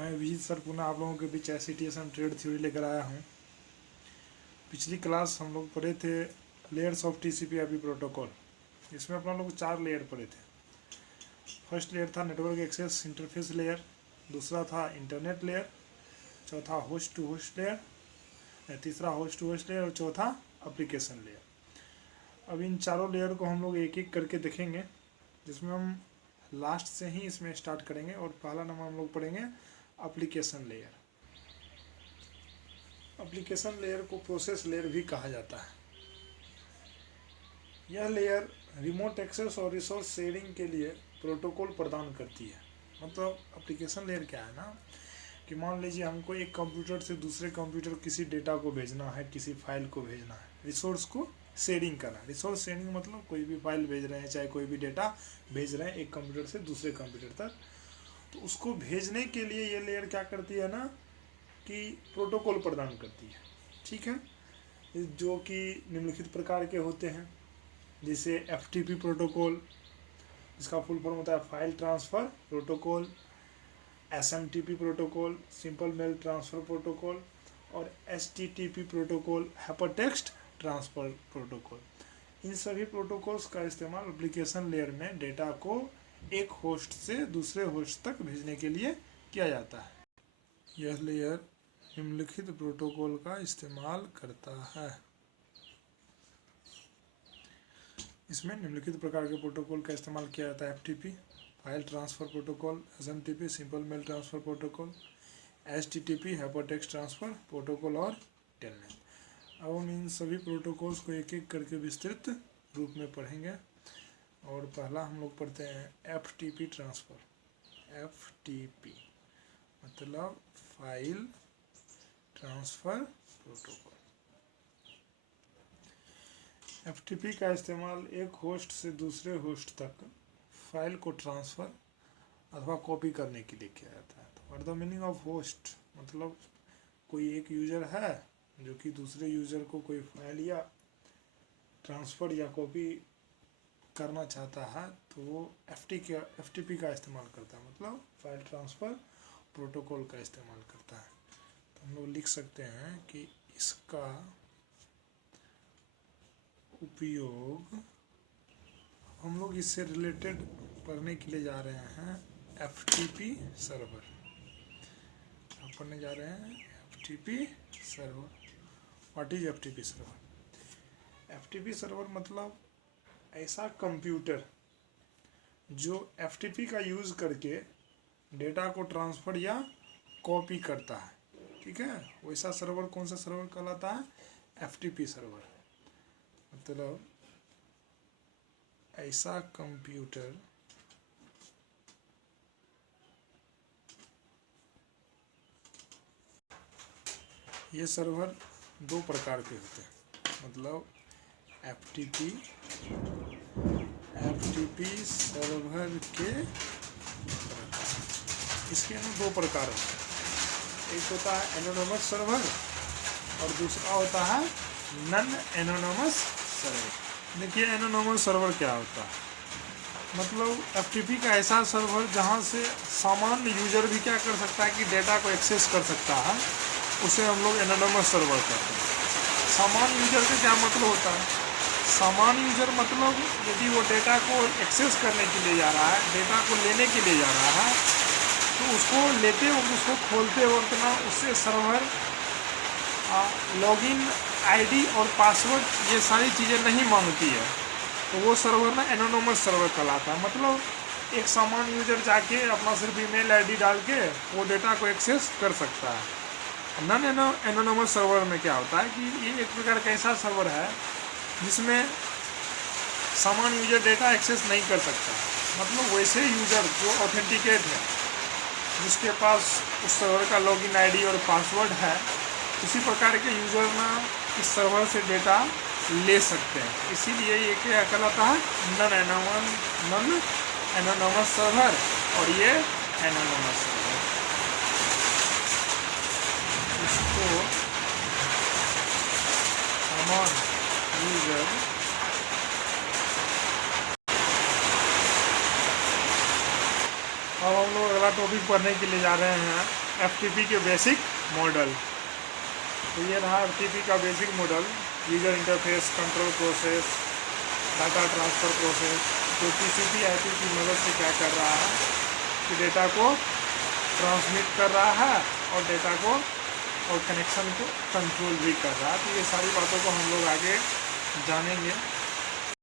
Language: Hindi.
मैं विजीत सर पुनः आप लोगों के बीच ICTS एंड ट्रेड थ्योरी लेकर आया हूँ। पिछली क्लास हम लोग पढ़े थे लेयर्स ऑफ TCP/IP प्रोटोकॉल। इसमें अपना लोग 4 लेयर पढ़े थे। फर्स्ट लेयर था नेटवर्क एक्सेस इंटरफेस लेयर, दूसरा था इंटरनेट लेयर, चौथा होस्ट टू होस्ट लेयर, तीसरा होस्ट टू होस्ट लेयर और चौथा एप्लीकेशन लेयर। अब इन चारों लेयर को हम लोग एक एक करके देखेंगे, जिसमें हम लास्ट से ही इसमें स्टार्ट करेंगे। और पहला नंबर हम लोग पढ़ेंगे एप्लीकेशन लेयर। एप्लीकेशन लेयर को प्रोसेस लेयर भी कहा जाता है। यह लेयर रिमोट एक्सेस और रिसोर्स शेयरिंग के लिए प्रोटोकॉल प्रदान करती है। मतलब एप्लीकेशन लेयर क्या है ना, कि मान लीजिए हमको एक कंप्यूटर से दूसरे कंप्यूटर किसी डेटा को भेजना है, किसी फाइल को भेजना है, रिसोर्स को शेयरिंग करना है। रिसोर्स शेयरिंग मतलब कोई भी फाइल भेज रहे हैं, चाहे कोई भी डेटा भेज रहे हैं एक कंप्यूटर से दूसरे कंप्यूटर तक, तो उसको भेजने के लिए ये लेयर क्या करती है ना, कि प्रोटोकॉल प्रदान करती है। ठीक है, जो कि निम्नलिखित प्रकार के होते हैं, जैसे FTP प्रोटोकॉल, इसका फुल फॉर्म होता है file transfer protocol, SMTP protocol simple mail transfer protocol, और HTTP protocol hypertext transfer protocol. इन सभी प्रोटोकॉल्स का इस्तेमाल एप्लीकेशन लेयर में डेटा को एक होस्ट से दूसरे होस्ट तक भेजने के लिए किया जाता है। यह लेयर निम्नलिखित प्रोटोकॉल का इस्तेमाल करता है। इसमें निम्नलिखित प्रकार के प्रोटोकॉल का इस्तेमाल किया जाता है: FTP file transfer protocol, SMTP simple mail transfer protocol, HTTP hypertext transfer protocol और टेलनेट। अब हम इन सभी प्रोटोकॉल्स को एक एक करके विस्तृत रूप में पढ़ेंगे। और पहला हम लोग पढ़ते हैं FTP ट्रांसफ़र। FTP मतलब फाइल ट्रांसफ़र प्रोटोकॉल। FTP का इस्तेमाल एक होस्ट से दूसरे होस्ट तक फाइल को ट्रांसफ़र अथवा कॉपी करने के लिए किया जाता है। तो what the meaning of host, मतलब कोई एक यूज़र है जो कि दूसरे यूज़र को कोई फाइल या ट्रांसफ़र या कॉपी करना चाहता है, तो वो FTP का इस्तेमाल करता है, मतलब फाइल ट्रांसफ़र प्रोटोकॉल का इस्तेमाल करता है। तो हम लोग लिख सकते हैं कि इसका उपयोग, हम लोग इससे रिलेटेड पढ़ने के लिए जा रहे हैं FTP सर्वर। हम पढ़ने जा रहे हैं FTP server. What is FTP server? FTP server मतलब ऐसा कंप्यूटर जो FTP का यूज़ करके डेटा को ट्रांसफ़र या कॉपी करता है। ठीक है, वैसा सर्वर कौन सा सर्वर कहलाता है? FTP server. मतलब ऐसा कंप्यूटर ये सर्वर 2 प्रकार के होते हैं। मतलब FTP सर्वर के इसके ना 2 प्रकार होते हैं। एक होता है एनोनिमस सर्वर और दूसरा होता है नॉन एनोनिमस सर्वर। देखिए एनोनिमस सर्वर क्या होता है, मतलब FTP का ऐसा सर्वर जहां से सामान्य यूजर भी क्या कर सकता है कि डेटा को एक्सेस कर सकता है, उसे हम लोग एनोनिमस सर्वर कहते हैं। सामान्य यूजर का क्या मतलब होता है? सामान्य यूजर मतलब यदि वो डेटा को एक्सेस करने के लिए जा रहा है, डेटा को लेने के लिए जा रहा है, तो उसको लेते वक्त, उसको खोलते वक्त ना उससे सर्वर लॉगिन ID और पासवर्ड ये सारी चीज़ें नहीं मांगती है, तो वो सर्वर ना एनोनिमस सर्वर कहलाता है। मतलब एक सामान्य यूजर जाके अपना सिर्फ ईमेल ID डाल के वो डेटा को एक्सेस कर सकता है। नॉन एनोनिमस सर्वर में क्या होता है कि ये एक प्रकार का ऐसा सर्वर है जिसमें सामान्य यूजर डेटा एक्सेस नहीं कर सकता। मतलब वैसे यूजर जो ऑथेंटिकेट है, जिसके पास उस सर्वर का लॉगिन ID और पासवर्ड है, उसी प्रकार के यूजर ना इस सर्वर से डेटा ले सकते हैं। इसीलिए ये क्या कहलाता है? नॉन एनोनिमस सर्वर, और ये एनोनिमस सर्वर। इसको सामान्य यूजर अब हम लोग अगला टॉपिक पढ़ने के लिए जा रहे हैं FTP के बेसिक मॉडल। तो ये रहा FTP का basic model, user interface, control process, data transfer process, जो TCP/IP की मदद से क्या कर रहा है कि डेटा को ट्रांसमिट कर रहा है और डेटा को और कनेक्शन को कंट्रोल भी कर रहा है। तो ये सारी बातों को हम लोग आगे जानेंगे।